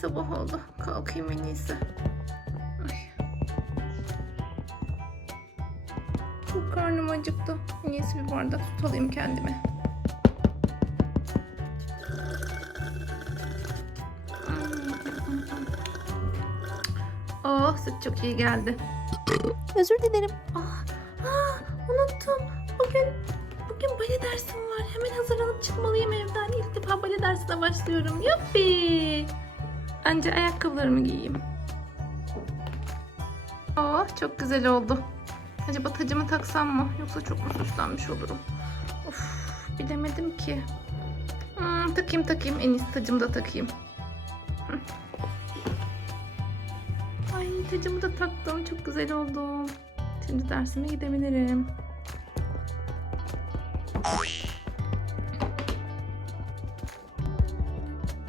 sabah oldu. Kalkayım en iyisi. Ay. Çok karnım acıktı. En iyisi bir bardak süt alayım kendime. Oh süt çok iyi geldi. Özür dilerim. Ah, ah, unuttum. Bugün bugün bale dersim var. Hemen hazırlanıp çıkmalıyım evden. İlk defa bale dersine başlıyorum. Yuppi. Önce ayakkabılarımı giyeyim. Oh çok güzel oldu. Acaba tacımı taksam mı? Yoksa çok mu süslenmiş olurum? Of bilemedim ki. Hmm, takayım takayım. En iyisi tacımı da takayım. Ay tacımı da taktım. Çok güzel oldum. Şimdi dersime gidebilirim.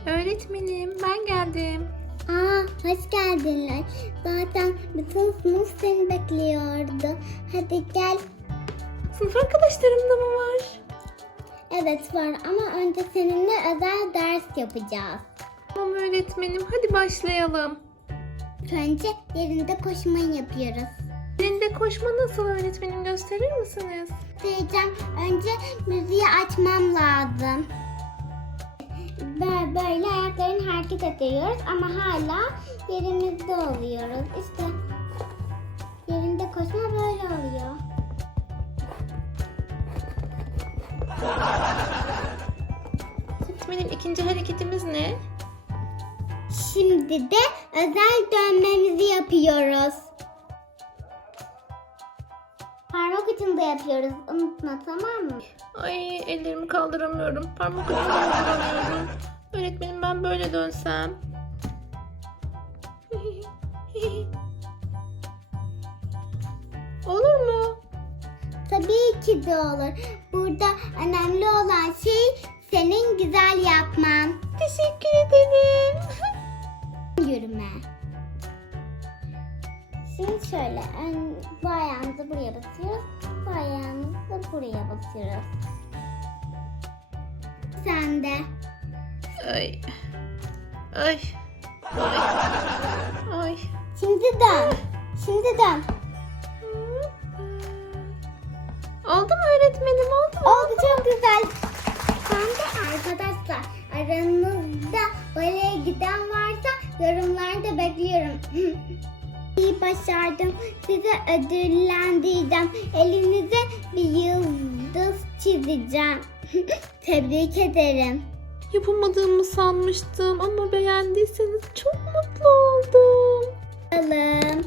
Öğretmenim ben geldim. Aa, hoş geldinler. Zaten bütün sınıf seni bekliyordu. Hadi gel. Sınıf arkadaşlarım da mı var? Evet var ama önce seninle özel ders yapacağız. Tamam öğretmenim hadi başlayalım. Önce yerinde koşmayı yapıyoruz. Elinde koşma nasıl öğretmenim gösterir misiniz? Diyeceğim önce müziği açmam lazım. Böyle, ayaklarını hareket ediyoruz ama hala yerimizde oluyoruz. İşte yerinde koşma böyle oluyor. Öğretmenim ikinci hareketimiz ne? Şimdi de özel dönmemizi yapıyoruz. Parmak ucunda yapıyoruz. Unutma tamam mı? Ay ellerimi kaldıramıyorum. Parmak ucunu kaldıramıyorum. Öğretmenim ben böyle dönsem. Olur mu? Tabii ki de olur. Burada önemli olan şey senin güzel yapman. Teşekkür ederim. Yürüme. Şimdi şöyle ön, bu ayağımızı buraya basıyoruz. Bu ayağımızı buraya basıyoruz. Sen de. Ay. Ay. Ay. Ay. Şimdi dön. Şimdi dön. Oldu mu öğretmenim? Oldu mu? Oldu çok güzel. Sen de arkadaşlar aranızda baleye giden varsa yorumlarda bekliyorum. İyi başardım. Sizi ödüllendireceğim. Elinize bir yıldız çizeceğim. Tebrik ederim. Yapamadığımı sanmıştım ama beğendiyseniz çok mutlu oldum. Alın.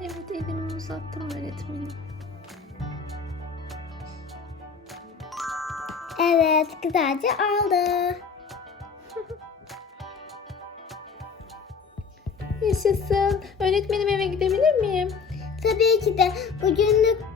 Evet elimi uzattım öğretmenim. Evet güzelce aldı. Yaşasın. Öğretmenim eve gidebilir miyim? Tabii ki de bugünlük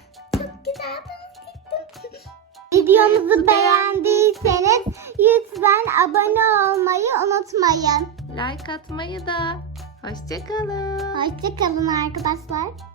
Videomuzu beğendiyseniz lütfen abone olmayı unutmayın. Like atmayı da. Hoşçakalın. Hoşçakalın arkadaşlar.